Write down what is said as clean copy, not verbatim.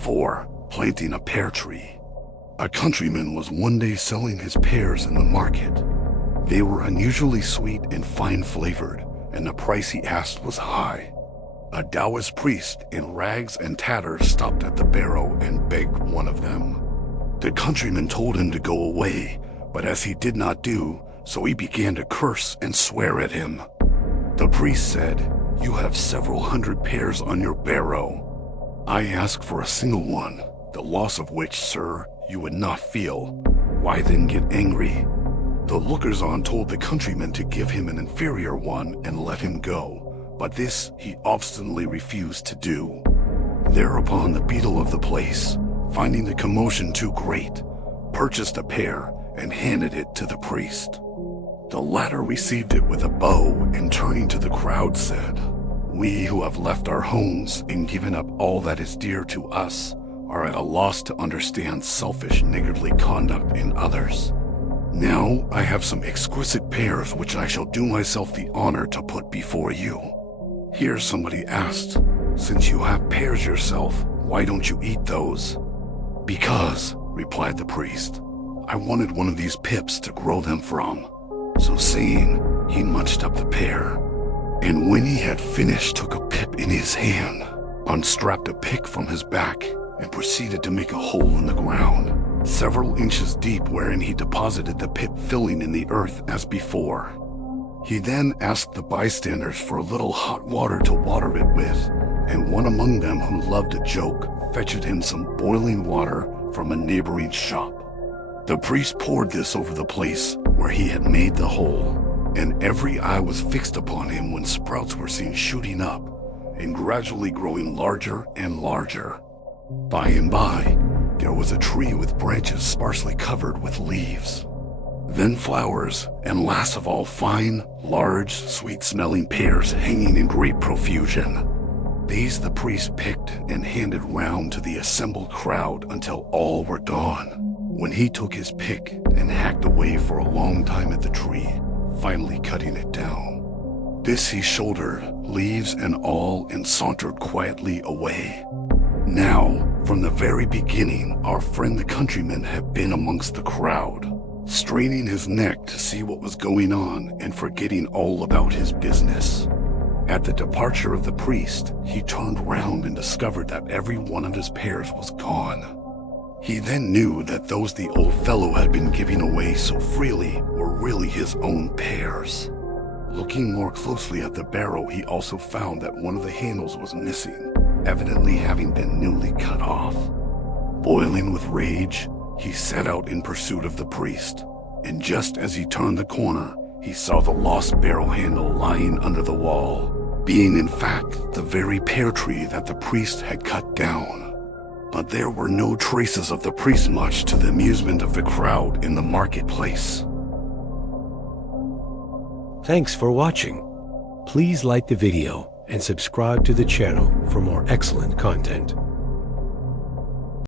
4. Planting a pear tree. A countryman was one day selling his pears in the market. They were unusually sweet and fine-flavored, and the price he asked was high. A Taoist priest in rags and tatters stopped at the barrow and begged one of them. The countryman told him to go away, but as he did not do, so he began to curse and swear at him. The priest said, "You have several hundred pears on your barrow. I ask for a single one, the loss of which, sir, you would not feel. Why then get angry?" The lookers-on told the countryman to give him an inferior one and let him go, but this he obstinately refused to do. Thereupon the beadle of the place, finding the commotion too great, purchased a pear and handed it to the priest. The latter received it with a bow and turning to the crowd said, "We who have left our homes and given up all that is dear to us are at a loss to understand selfish, niggardly conduct in others. Now I have some exquisite pears which I shall do myself the honor to put before you." Here somebody asked, "Since you have pears yourself, why don't you eat those?" "Because," replied the priest, "I wanted one of these pips to grow them from." So saying, he munched up the pear, and when he had finished took a pip in his hand, unstrapped a pick from his back, and proceeded to make a hole in the ground, several inches deep, wherein he deposited the pip filling in the earth as before. He then asked the bystanders for a little hot water to water it with, and one among them who loved a joke fetched him some boiling water from a neighboring shop. The priest poured this over the place where he had made the hole, and every eye was fixed upon him when sprouts were seen shooting up and gradually growing larger and larger. By and by, there was a tree with branches sparsely covered with leaves, then flowers, and last of all fine, large, sweet-smelling pears hanging in great profusion. These the priest picked and handed round to the assembled crowd until all were gone, when he took his pick and hacked away for a long time at the tree, finally cutting it down. This he shouldered, leaves and all, and sauntered quietly away. Now, from the very beginning, our friend the countryman had been amongst the crowd, straining his neck to see what was going on and forgetting all about his business. At the departure of the priest, he turned round and discovered that every one of his pears was gone. He then knew that those the old fellow had been giving away so freely were really his own pears. Looking more closely at the barrow, he also found that one of the handles was missing, evidently having been newly cut off. Boiling with rage, he set out in pursuit of the priest, and just as he turned the corner, he saw the lost barrow handle lying under the wall, being in fact the very pear tree that the priest had cut down. But there were no traces of the priest, much to the amusement of the crowd in the marketplace. Thanks for watching. Please like the video and subscribe to the channel for more excellent content.